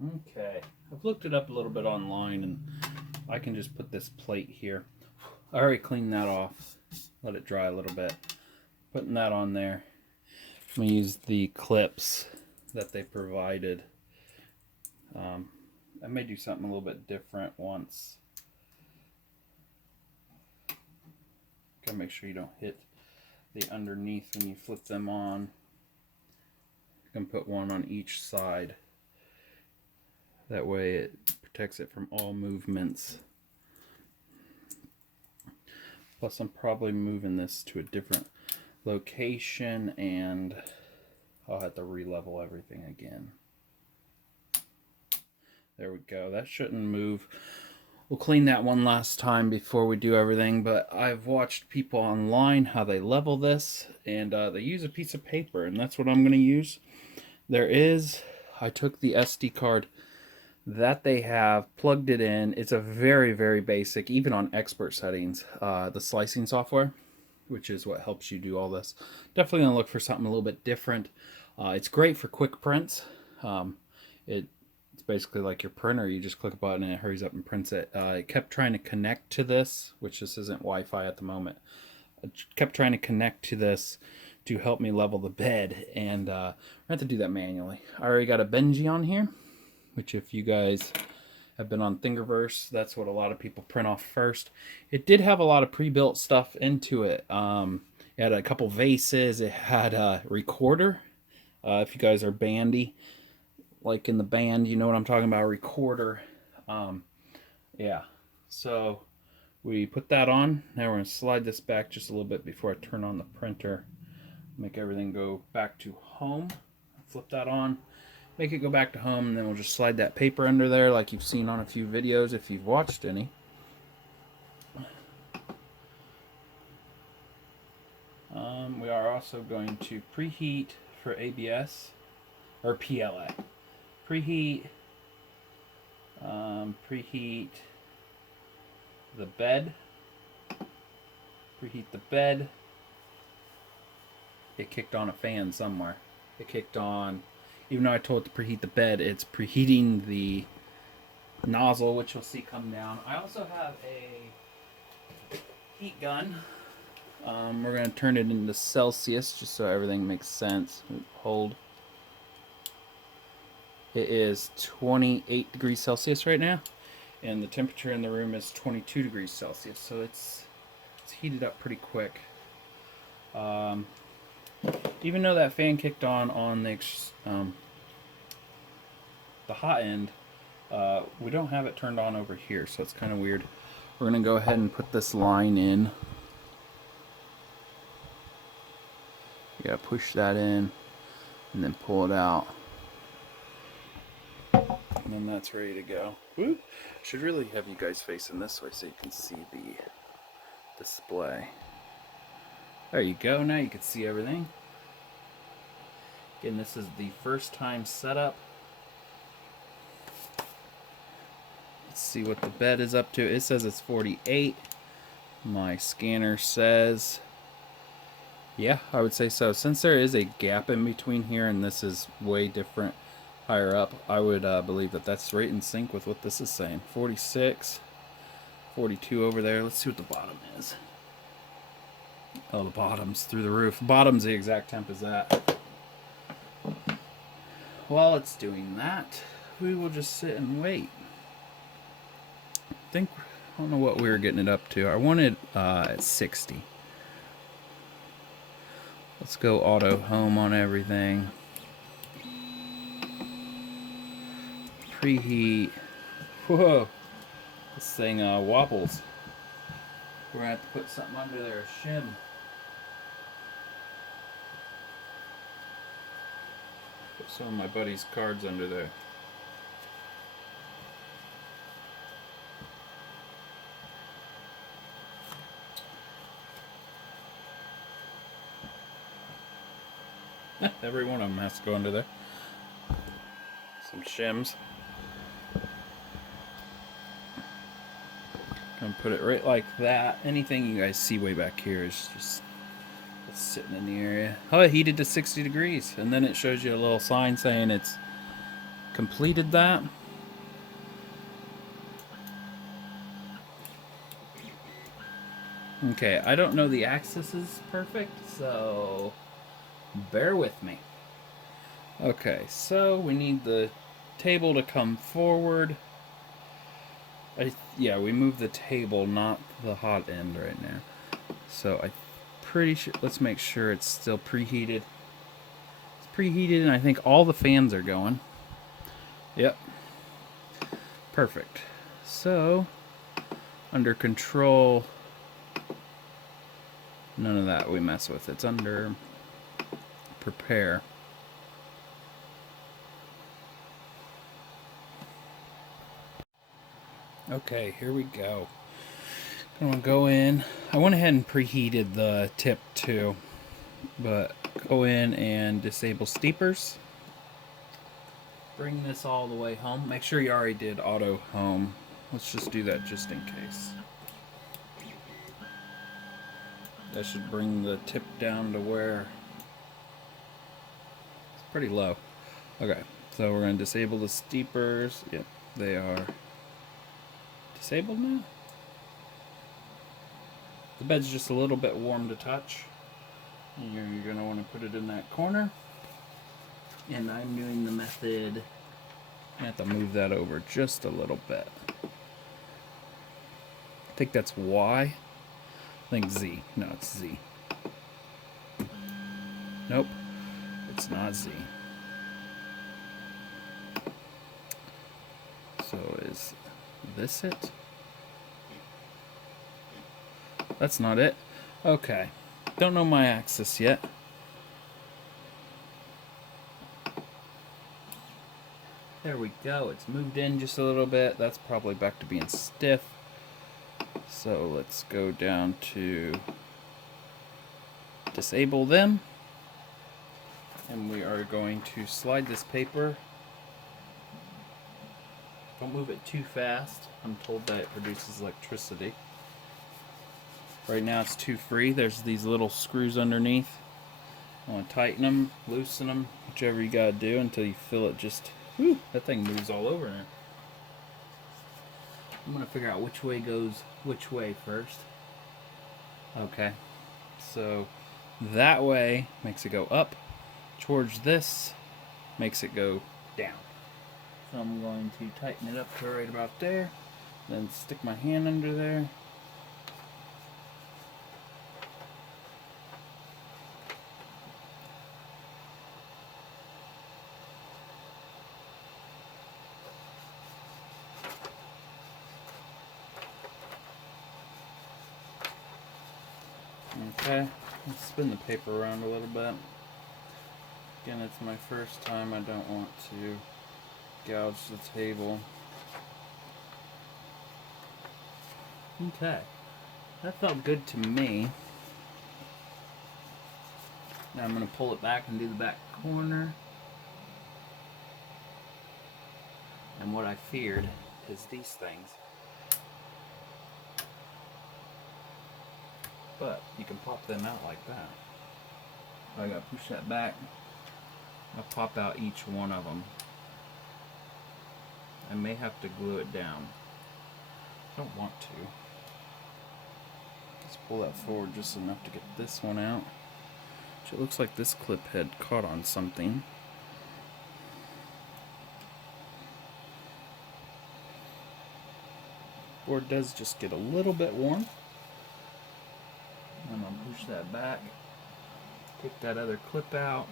Okay, I've looked it up a little bit online, and I can just put this plate here. I already cleaned that off. Let it dry a little bit. Putting that on there. I'm gonna use the clips that they provided. I may do something a little bit different once. Gotta make sure you don't hit the underneath when you flip them on. You can put one on each side. That way it protects it from all movements. Plus I'm probably moving this to a different location, and I'll have to re-level everything again. There we go. That shouldn't move. We'll clean that one last time before we do everything, but I've watched people online how they level this, and they use a piece of paper, and that's what I'm going to use. I took the SD card that they have, plugged it in. It's a very, very basic, even on expert settings, the slicing software, which is what helps you do all this. Definitely going to look for something a little bit different. It's great for quick prints. It's basically like your printer. You just click a button and it hurries up and prints it. It kept trying to connect to this, which this isn't Wi-Fi at the moment. It kept trying to connect to this to help me level the bed, and I have to do that manually. I already got a Benji on here, which if you guys have been on Thingiverse, that's what a lot of people print off first. It did have a lot of pre-built stuff into it. It had a couple vases. It had a recorder. If you guys are bandy, like in the band, you know what I'm talking about, a recorder. Yeah, so we put that on. Now we're going to slide this back just a little bit before I turn on the printer. Make everything go back to home. Flip that on. Make it go back to home, and then we'll just slide that paper under there like you've seen on a few videos if you've watched any. We are also going to preheat for ABS, or PLA. Preheat the bed. Preheat the bed. It kicked on a fan somewhere. It kicked on, even though I told it to preheat the bed, it's preheating the nozzle, which you'll see come down. I also have a heat gun. We're going to turn it into Celsius just so everything makes sense. Hold. It is 28 degrees Celsius right now, and the temperature in the room is 22 degrees Celsius, so it's heated up pretty quick. Even though that fan kicked on the hot end, we don't have it turned on over here, so it's kind of weird. We're going to go ahead and put this line in. You got to push that in and then pull it out. And then that's ready to go. Woo! Should really have you guys facing this way so you can see the display. There you go. Now you can see everything. Again, this is the first time setup. Let's see what the bed is up to. It says it's 48. My scanner says, yeah, I would say so. Since there is a gap in between here and this is way different higher up, I would believe that that's right in sync with what this is saying. 46, 42 over there. Let's see what the bottom is. Oh, the bottom's through the roof. Bottom's the exact temp as that. While it's doing that, we will just sit and wait. I don't know what we were getting it up to. I wanted at 60. Let's go auto home on everything. Preheat. Whoa, this thing wobbles. We're gonna have to put something under there, a shim. Put some of my buddy's cards under there. Every one of them has to go under there. Some shims. Gonna put it right like that. Anything you guys see way back here is just sitting in the area. Oh, it heated to 60 degrees, and then it shows you a little sign saying it's completed that. Okay, I don't know the axis is perfect, so bear with me. Okay, so we need the table to come forward. Yeah, we move the table, not the hot end right now. So I'm pretty sure, let's make sure it's still preheated. It's preheated and I think all the fans are going. Yep. Perfect. So, under control, none of that we mess with. It's under prepare. Okay, here we go. I'm gonna go in. I went ahead and preheated the tip too, but go in and disable steepers. Bring this all the way home. Make sure you already did auto home. Let's just do that just in case. That should bring the tip down to where it's pretty low. Okay, so we're going to disable the steepers. Yep, they are disabled now. The bed's just a little bit warm to touch. You're going to want to put it in that corner. And I'm doing the method. I have to move that over just a little bit. I think that's Y. I think Z. No, it's Z. Nope. It's not Z. So is this it? That's not it. Okay. Don't know my axis yet. There we go. It's moved in just a little bit. That's probably back to being stiff. So let's go down to disable them. And we are going to slide this paper. Don't move it too fast. I'm told that it produces electricity. Right now it's too free. There's these little screws underneath. I want to tighten them, loosen them, whichever you gotta do until you feel it just... Whew, that thing moves all over now. I'm gonna figure out which way goes which way first. Okay, so that way makes it go up. Towards this makes it go down. So I'm going to tighten it up to right about there. Then stick my hand under there. Okay, let's spin the paper around a little bit. Again, it's my first time. I don't want to gouge the table. Okay, that felt good to me. Now I'm going to pull it back and do the back corner. And what I feared is these things. But you can pop them out like that. I gotta push that back. I'll pop out each one of them. I may have to glue it down. I don't want to. Let's pull that forward just enough to get this one out. Which it looks like this clip had caught on something. Board does just get a little bit warm. I'm going to push that back, take that other clip out.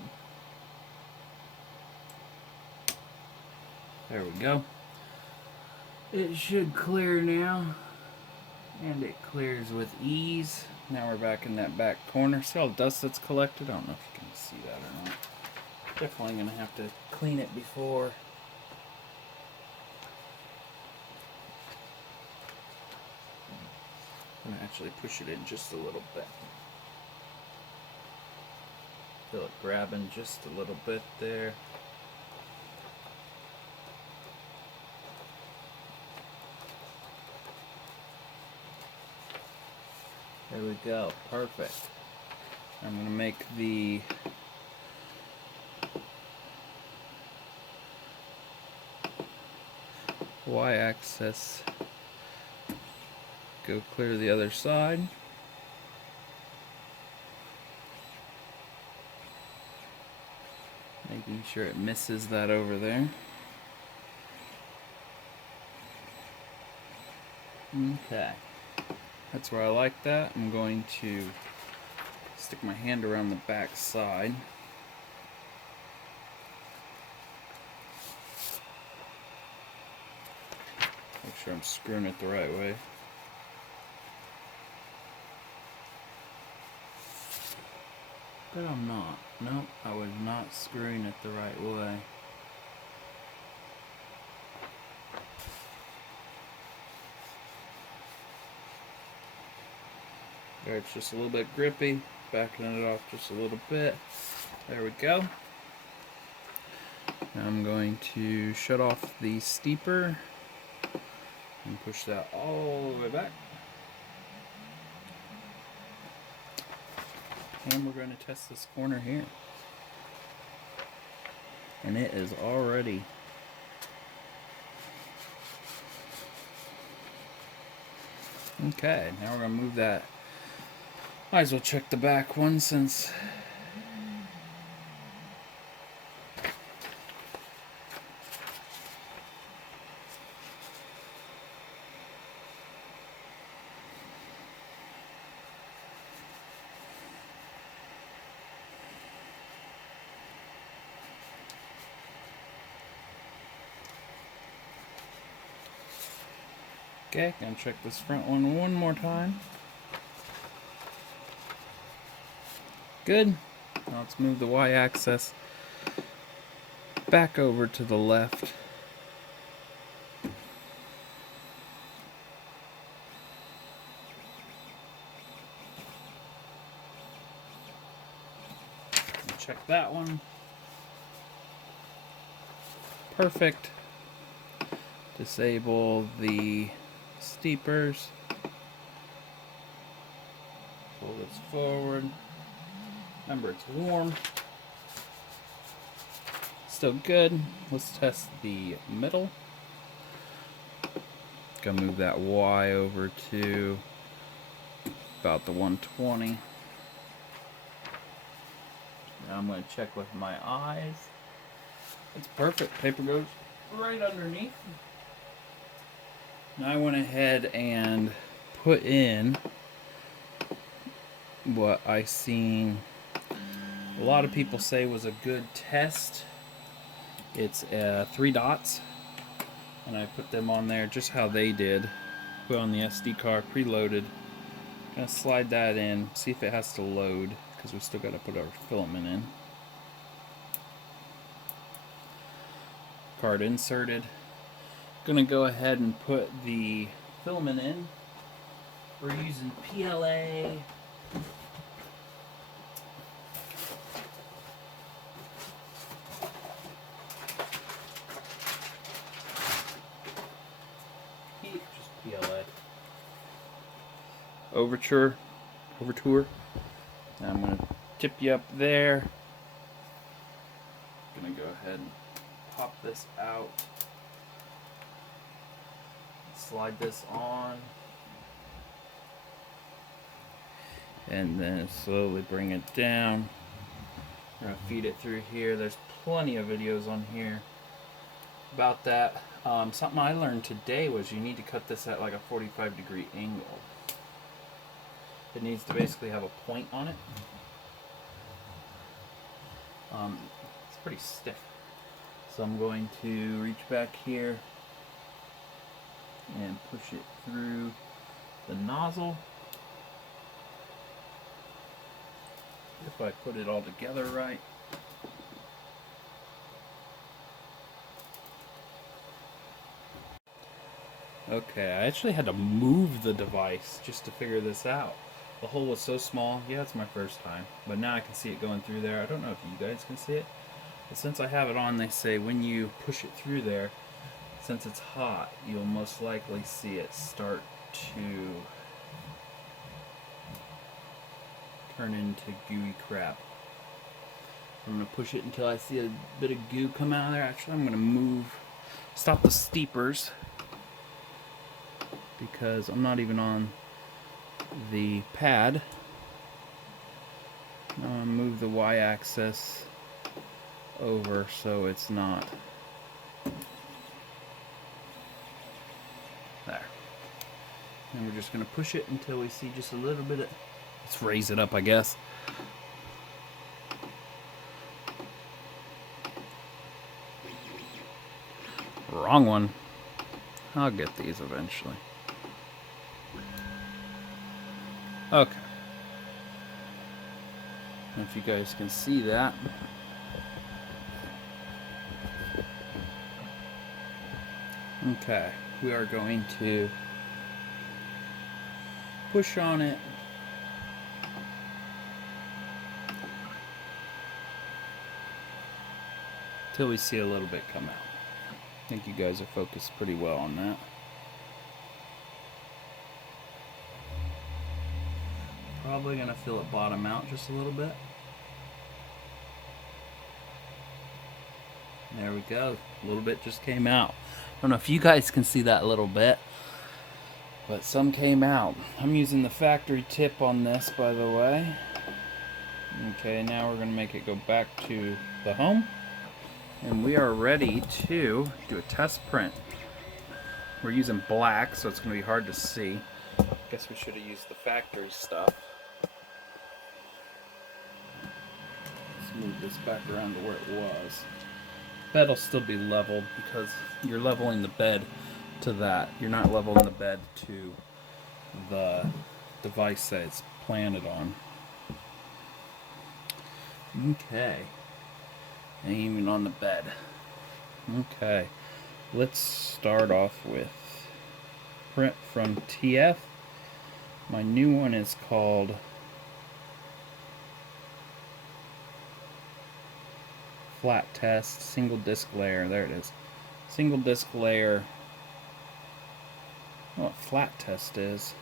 There we go. It should clear now, and it clears with ease. Now we're back in that back corner. See all the dust that's collected? I don't know if you can see that or not. Definitely going to have to clean it before. I'm going to actually push it in just a little bit. Feel it grabbing just a little bit there. There we go. Perfect. I'm going to make the Y-axis go clear to the other side. Making sure it misses that over there. Okay, that's where I like that. I'm going to stick my hand around the back side. Make sure I'm screwing it the right way. But I'm not. Nope, I was not screwing it the right way. There, it's just a little bit grippy. Backing it off just a little bit. There we go. Now I'm going to shut off the steeper and push that all the way back. And we're going to test this corner here. And it is already okay. Now we're going to move that. Might as well check the back one since okay, gonna check this front one more time. Good. Now let's move the Y-axis back over to the left. Check that one. Perfect. Disable the steepers. Pull this forward. Remember, it's warm. Still good. Let's test the middle. Gonna move that Y over to about the 120. Now I'm gonna check with my eyes. It's perfect. Paper goes right underneath. Now I went ahead and put in what I seen a lot of people say was a good test. It's 3 dots, and I put them on there just how they did. Put on the SD card, preloaded. Gonna slide that in, see if it has to load, because we still gotta put our filament in. Card inserted. Gonna go ahead and put the filament in. We're using PLA. PLA. Overture. I'm going to tip you up there. Going to go ahead and pop this out. Slide this on. And then slowly bring it down. We're going to feed it through here. There's plenty of videos on here about that. Something I learned today was you need to cut this at like a 45-degree angle. It needs to basically have a point on it. It's pretty stiff. So I'm going to reach back here and push it through the nozzle. If I put it all together right. Okay, I actually had to move the device just to figure this out. The hole was so small. Yeah, it's my first time. But now I can see it going through there. I don't know if you guys can see it. But since I have it on, they say when you push it through there, since it's hot, you'll most likely see it start to turn into gooey crap. I'm going to push it until I see a bit of goo come out of there. Actually, I'm going to stop the steepers. because I'm not even on the pad. Now I'm going to move the y-axis over so it's not there. And we're just going to push it until we see just a little bit of... Let's raise it up, I guess. Wrong one. I'll get these eventually. Okay. If you guys can see that. Okay, we are going to push on it till we see a little bit come out. I think you guys are focused pretty well on that. Probably gonna feel it bottom out just a little bit. There we go. A little bit just came out. I don't know if you guys can see that a little bit, but some came out. I'm using the factory tip on this, by the way. Okay, now we're gonna make it go back to the home. And we are ready to do a test print. We're using black, so it's gonna be hard to see. Guess we should have used the factory stuff. Let's move this back around to where it was. Bed will still be leveled because you're leveling the bed to that. You're not leveling the bed to the device that it's planted on. Okay. And even on the bed. Okay. Let's start off with print from TF. My new one is called Flat Test Single Disc Layer. There it is. Single disc layer. I don't know what flat test is.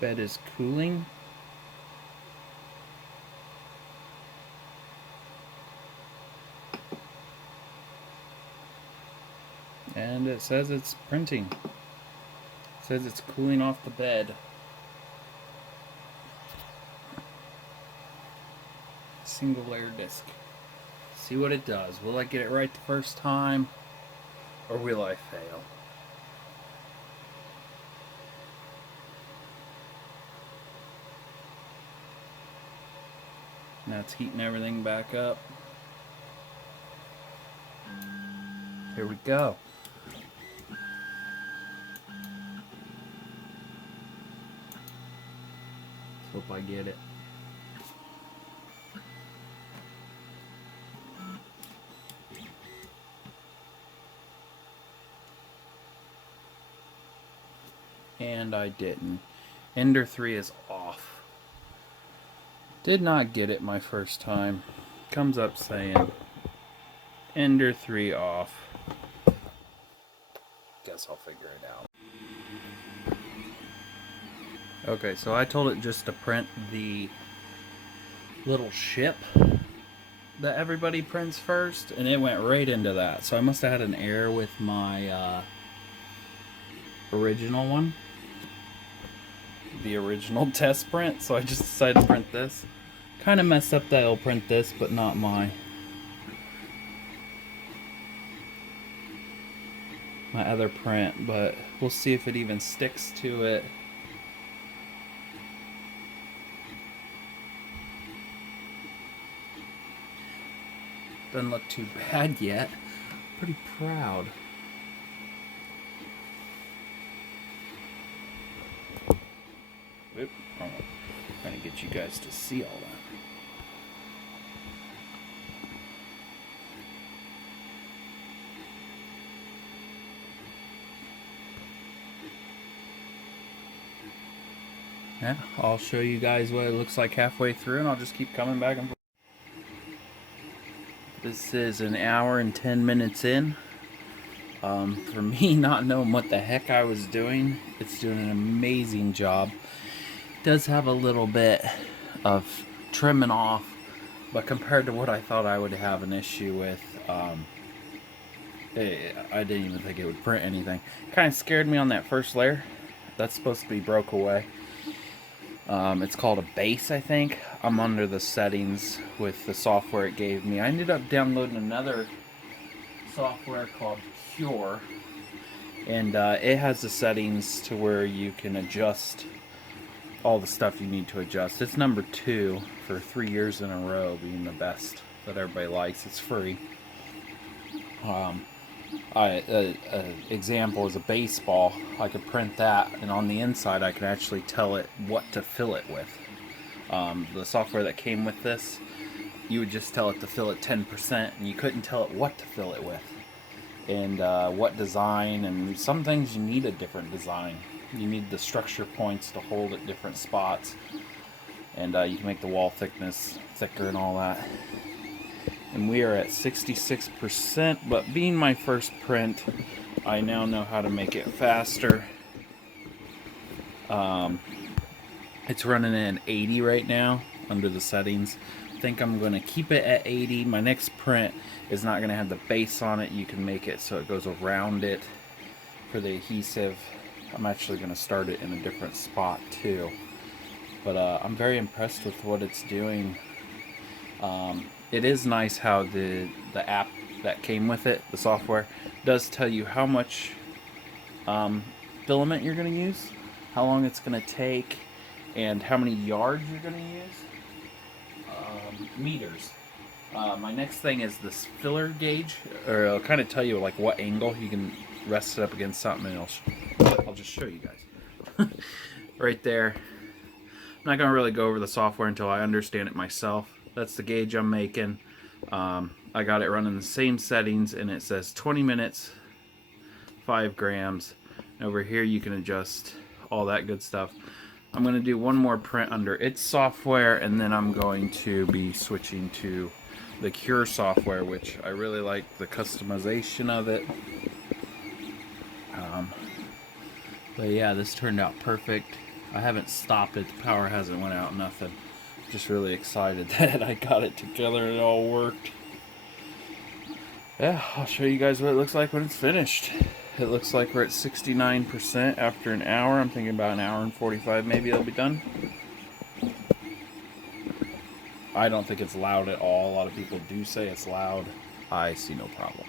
Bed is cooling. And it says it's printing. It says it's cooling off the bed. Single layer disc. See what it does. Will I get it right the first time? Or will I fail? Now it's heating everything back up. Here we go. Hope I get it. And I didn't. Ender 3 is off. Did not get it my first time. Comes up saying Ender 3 off. Guess I'll figure it out. Okay, so I told it just to print the little ship that everybody prints first, and it went right into that. So I must have had an error with my original one. The original test print, so I just decided to print this. Kind of messed up that it'll print this, but not my other print, but we'll see if it even sticks to it. Doesn't look too bad yet. Pretty proud. Oop, I'm trying to get you guys to see all that. Yeah, I'll show you guys what it looks like halfway through, and I'll just keep coming back and forth. This is an hour and 10 minutes in. For me not knowing what the heck I was doing, it's doing an amazing job. It does have a little bit of trimming off, but compared to what I thought I would have an issue with, I didn't even think it would print anything. Kind of scared me on that first layer. That's supposed to be broke away. It's called a base, I think. I'm under the settings with the software it gave me. I ended up downloading another software called Cure, and it has the settings to where you can adjust all the stuff you need to adjust. It's number 2 for 3 years in a row being the best that everybody likes. It's free. Example is a baseball. I could print that, and on the inside I can actually tell it what to fill it with. The software that came with this, you would just tell it to fill it 10%, and you couldn't tell it what to fill it with, and what design. And some things you need a different design. You need the structure points to hold at different spots, and you can make the wall thickness thicker and all that. And we are at 66%, but being my first print, I now know how to make it faster. It's running at 80 right now under the settings. I think I'm going to keep it at 80. My next print is not going to have the base on it. You can make it so it goes around it for the adhesive. I'm actually going to start it in a different spot too. But I'm very impressed with what it's doing. It is nice how the app that came with it, the software, does tell you how much filament you're going to use, how long it's going to take, and how many yards you're going to use. Meters. My next thing is this filler gauge, or it'll kind of tell you like what angle you can rest it up against something, and I'll just show you guys. Right there. I'm not going to really go over the software until I understand it myself. That's the gauge I'm making. I got it running the same settings, and it says 20 minutes, 5 grams. Over here you can adjust all that good stuff. I'm going to do one more print under its software, and then I'm going to be switching to the Cure software, which I really like the customization of it. But yeah, this turned out perfect. I haven't stopped it. The power hasn't went out, nothing. Just really excited that I got it together and it all worked. Yeah, I'll show you guys what it looks like when it's finished. It looks like we're at 69% after an hour. I'm thinking about an hour and 45 maybe it'll be done. I don't think it's loud at all. A lot of people do say it's loud. I see no problem.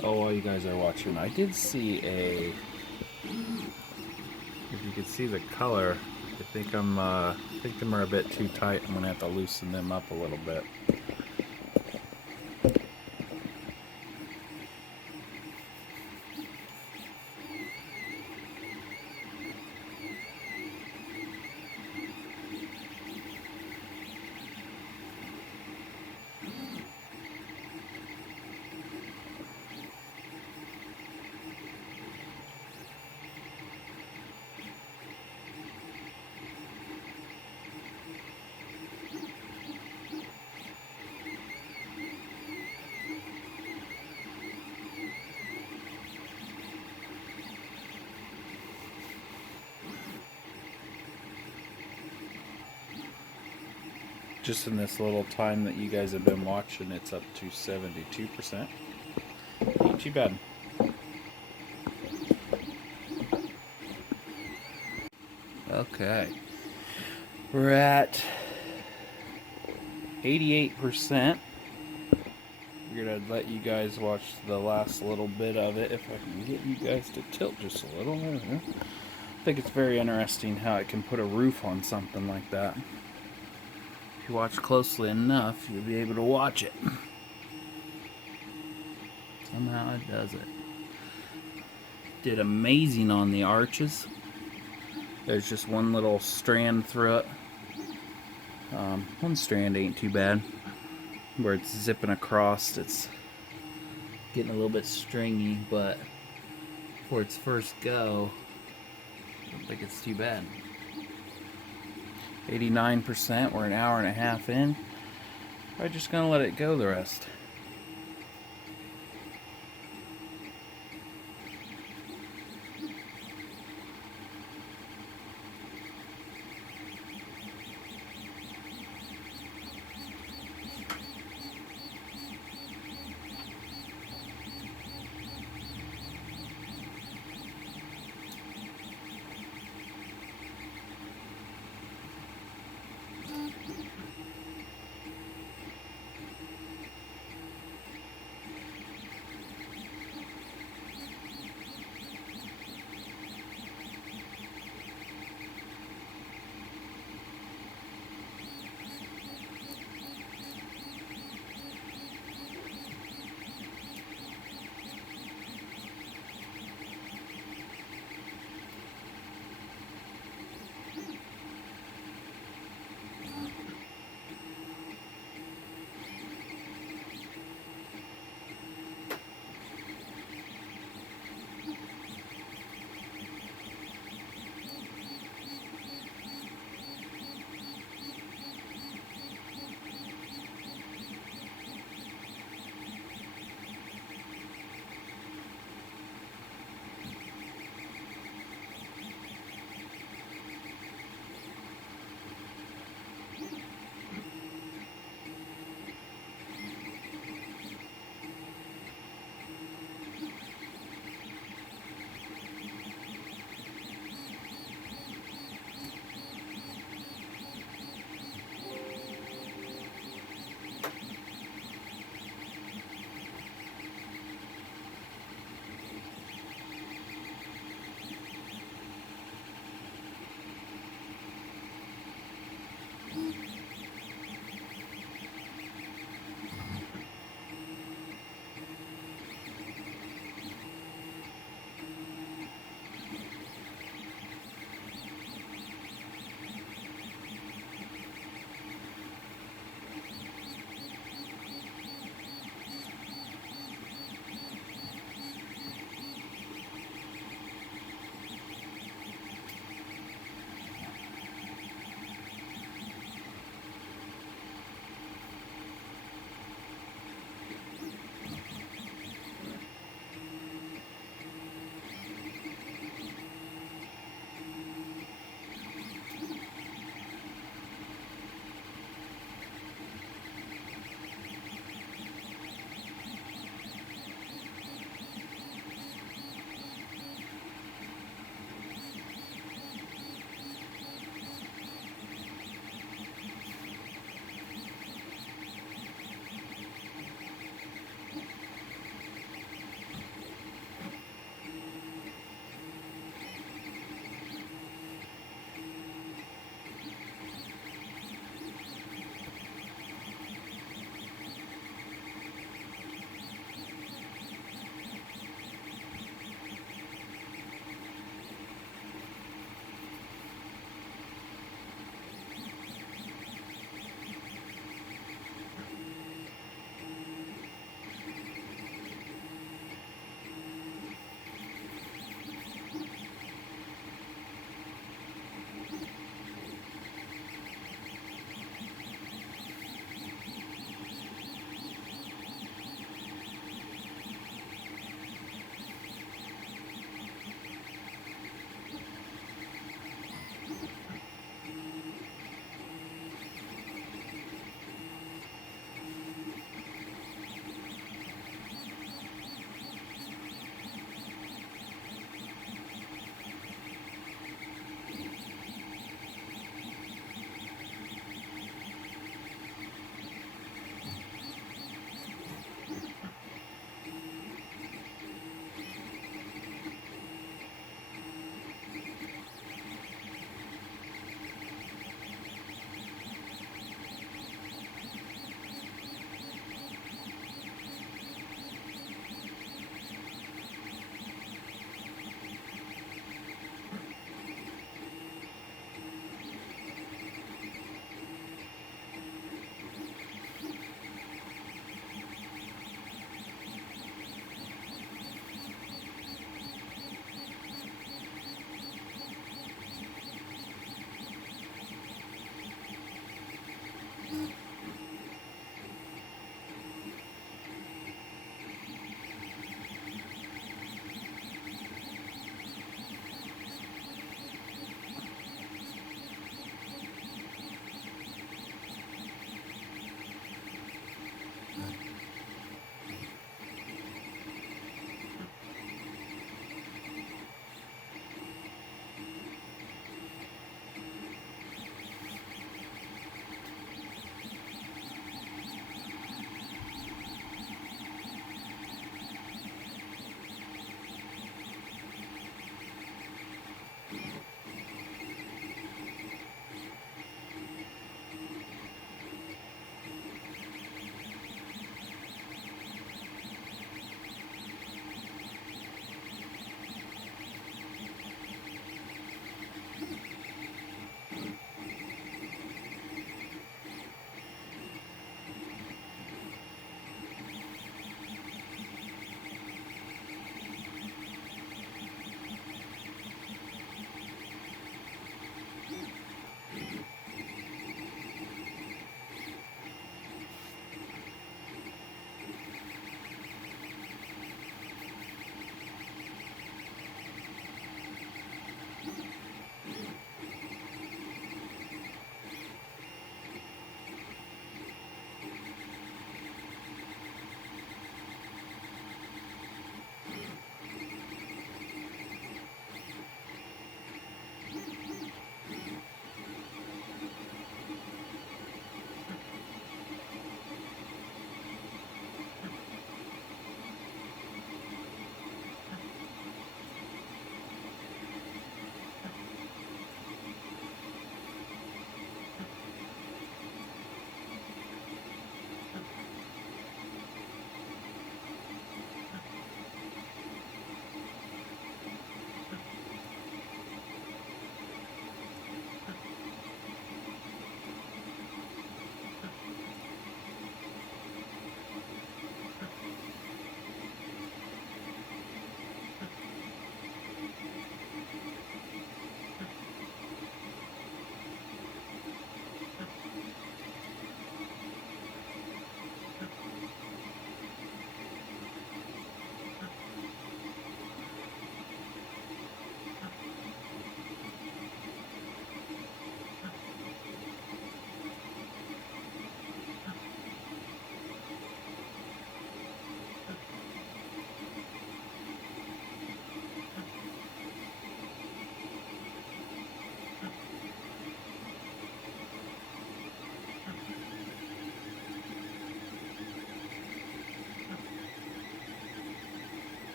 Oh, while you guys are watching, I did see if you could see the color, I think them are a bit too tight. I'm gonna have to loosen them up a little bit. Just in this little time that you guys have been watching, it's up to 72%. Ain't too bad. Okay. We're at 88%. We're gonna let you guys watch the last little bit of it if I can get you guys to tilt just a little. I think it's very interesting how it can put a roof on something like that. If you watch closely enough, you'll be able to watch it. Somehow it does it. Did amazing on the arches. There's just one little strand through it. One strand ain't too bad. Where it's zipping across, it's getting a little bit stringy, but for its first go, I don't think it's too bad. 89%, we're an hour and a half in. I'm just gonna let it go the rest.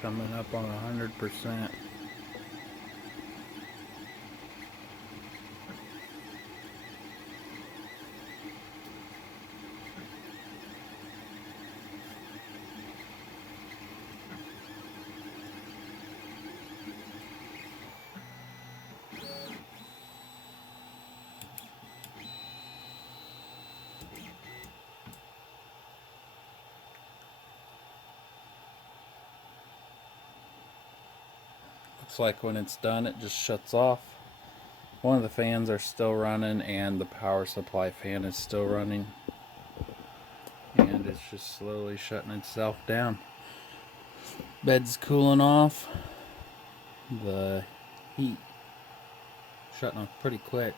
coming up on 100%. Looks like when it's done, it just shuts off. One of the fans are still running, and the power supply fan is still running. And it's just slowly shutting itself down. Bed's cooling off. The heat shutting off pretty quick.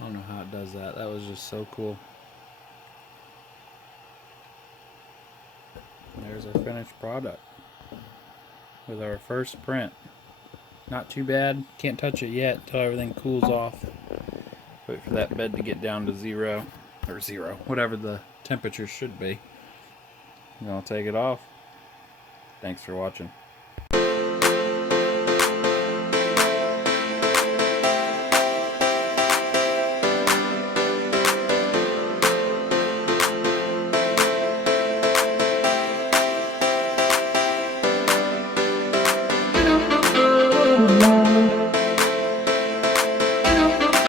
I don't know how it does that. That was just so cool. There's our finished product with our first print. Not too bad. Can't touch it yet until everything cools off. Wait for that bed to get down to zero, whatever the temperature should be. And I'll take it off. Thanks for watching.